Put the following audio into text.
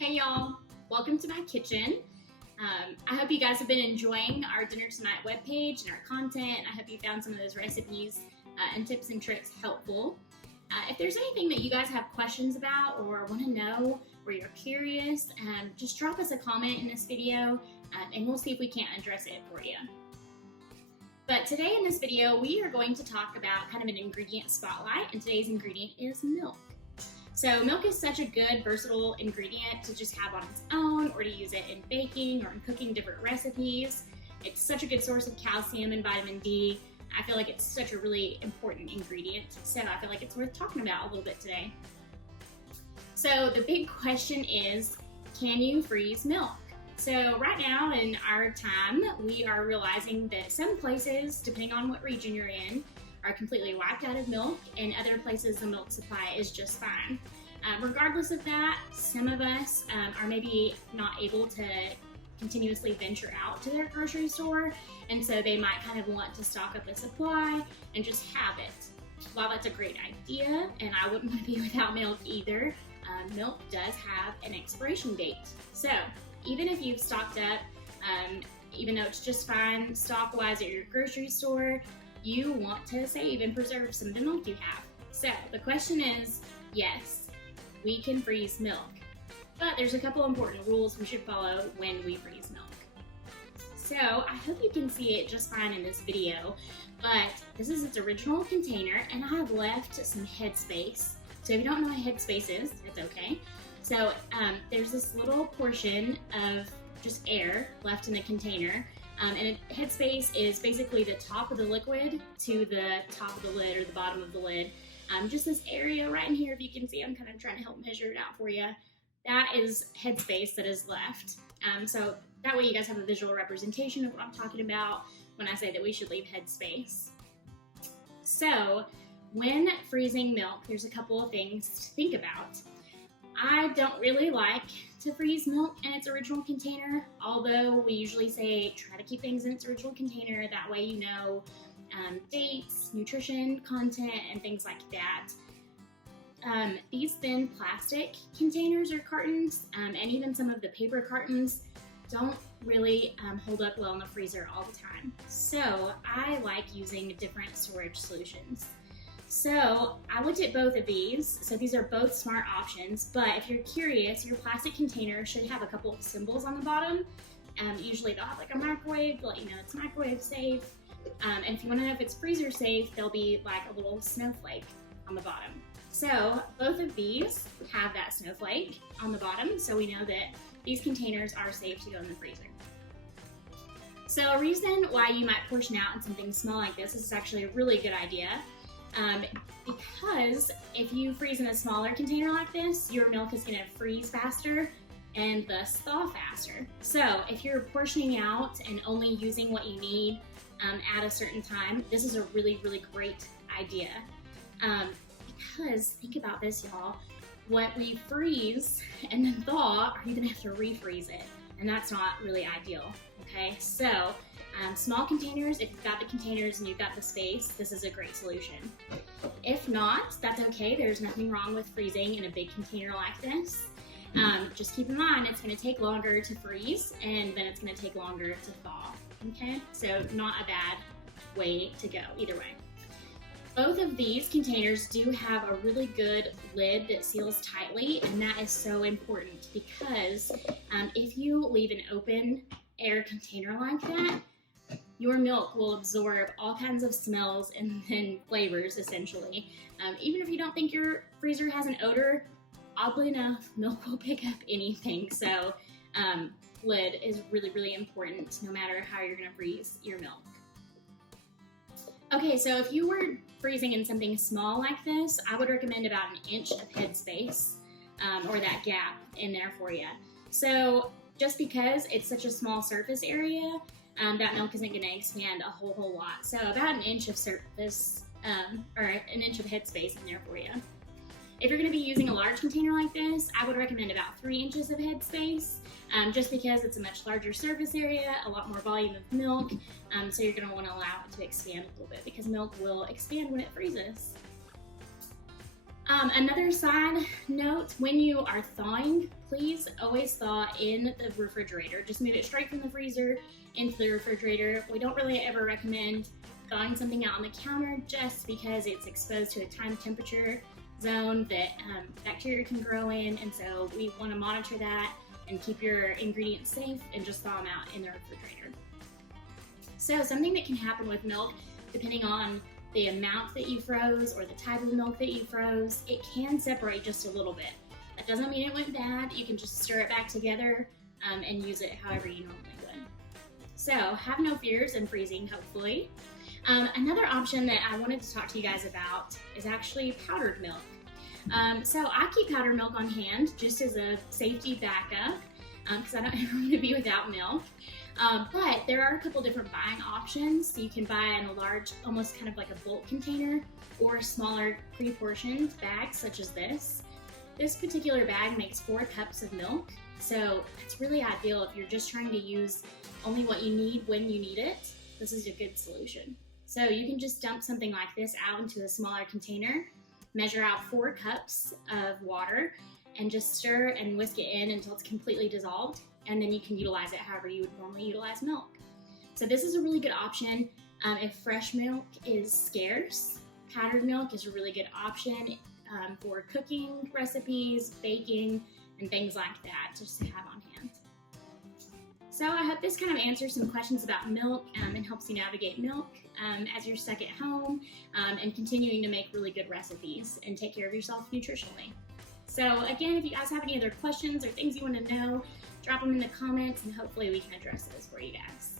Hey y'all, welcome to my kitchen. I hope you guys have been enjoying our Dinner Tonight webpage and our content. I hope you found some of those recipes and tips and tricks helpful. If there's anything that you guys have questions about or want to know or you're curious, just drop us a comment in this video and we'll see if we can't address it for you. But today in this video, we are going to talk about kind of an ingredient spotlight, and today's ingredient is milk. So milk is such a good, versatile ingredient to just have on its own or to use it in baking or in cooking different recipes. It's such a good source of calcium and vitamin D. I feel like it's such a really important ingredient, so I feel like it's worth talking about a little bit today. So the big question is, can you freeze milk? So right now in our time, we are realizing that some places, depending on what region you're in, are completely wiped out of milk, and other places the milk supply is just fine. Regardless of that, some of us are maybe not able to continuously venture out to their grocery store, and so they might kind of want to stock up a supply and just have it. While that's a great idea, and I wouldn't want to be without milk either, milk does have an expiration date. So even if you've stocked up, even though it's just fine stock-wise at your grocery store, you want to save and preserve some of the milk you have. So the question is, yes, we can freeze milk, but there's a couple important rules we should follow when we freeze milk. So I hope you can see it just fine in this video, but this is its original container, and I have left some headspace. So if you don't know what headspace is, it's okay. So there's this little portion of just air left in the container. And headspace is basically the top of the liquid to the top of the lid or the bottom of the lid. Just this area right in here, if you can see, I'm kind of trying to help measure it out for you. That is headspace that is left. So that way you guys have a visual representation of what I'm talking about when I say that we should leave headspace. So when freezing milk, there's a couple of things to think about. I don't really like to freeze milk in its original container, although we usually say try to keep things in its original container. That way you know dates, nutrition content, and things like that. These thin plastic containers or cartons, and even some of the paper cartons, don't really hold up well in the freezer all the time. So I like using different storage solutions. So I looked at both of these. So these are both smart options, but if you're curious, your plastic container should have a couple of symbols on the bottom. Usually they'll have like a microwave to let you know it's microwave safe. And if you want to know if it's freezer safe, there'll be like a little snowflake on the bottom. So both of these have that snowflake on the bottom, so we know that these containers are safe to go in the freezer. So a reason why you might portion out in something small like this is actually a really good idea. Because if you freeze in a smaller container like this, your milk is going to freeze faster and thus thaw faster. So if you're portioning out and only using what you need at a certain time, this is a really, really great idea. Because think about this, y'all. What we freeze and then thaw, are you going to have to refreeze it? And that's not really ideal, okay? So small containers, if you've got the containers and you've got the space, this is a great solution. If not, that's okay. There's nothing wrong with freezing in a big container like this. Just keep in mind, it's going to take longer to freeze, and then it's going to take longer to thaw, okay? So not a bad way to go either way. Both of these containers do have a really good lid that seals tightly, and that is so important because if you leave an open air container like that, your milk will absorb all kinds of smells and flavors, essentially. Even if you don't think your freezer has an odor, oddly enough, milk will pick up anything. So lid is really, really important no matter how you're gonna freeze your milk. Okay, so if you were freezing in something small like this, I would recommend about an inch of headspace or that gap in there for you. So just because it's such a small surface area, that milk isn't going to expand a whole lot. So about an inch of surface, or an inch of headspace in there for you. If you're going to be using a large container like this, I would recommend about 3 inches of headspace, just because it's a much larger surface area, a lot more volume of milk, so you're going to want to allow it to expand a little bit because milk will expand when it freezes. Another side note, when you are thawing, please always thaw in the refrigerator. Just move it straight from the freezer into the refrigerator. We don't really ever recommend thawing something out on the counter just because it's exposed to a time temperature zone that bacteria can grow in, and so we want to monitor that and keep your ingredients safe and just thaw them out in the refrigerator. So something that can happen with milk, depending on the amount that you froze or the type of milk that you froze, it can separate just a little bit. That doesn't mean it went bad. You can just stir it back together and use it however you normally would. So have no fears in freezing, hopefully. Another option that I wanted to talk to you guys about is actually powdered milk. So I keep powdered milk on hand just as a safety backup because I don't ever want to be without milk. But there are a couple different buying options. So you can buy in a large, almost kind of like a bulk container, or smaller pre-portioned bags such as this. This particular bag makes 4 cups of milk, so it's really ideal if you're just trying to use only what you need when you need it. This is a good solution. So you can just dump something like this out into a smaller container, measure out 4 cups of water, and just stir and whisk it in until it's completely dissolved, and then you can utilize it however you would normally utilize milk. So this is a really good option if fresh milk is scarce. Powdered milk is a really good option for cooking recipes, baking, and things like that, just to have on hand. So I hope this kind of answers some questions about milk and helps you navigate milk as you're stuck at home and continuing to make really good recipes and take care of yourself nutritionally. So again, if you guys have any other questions or things you want to know, drop them in the comments and hopefully we can address those for you guys.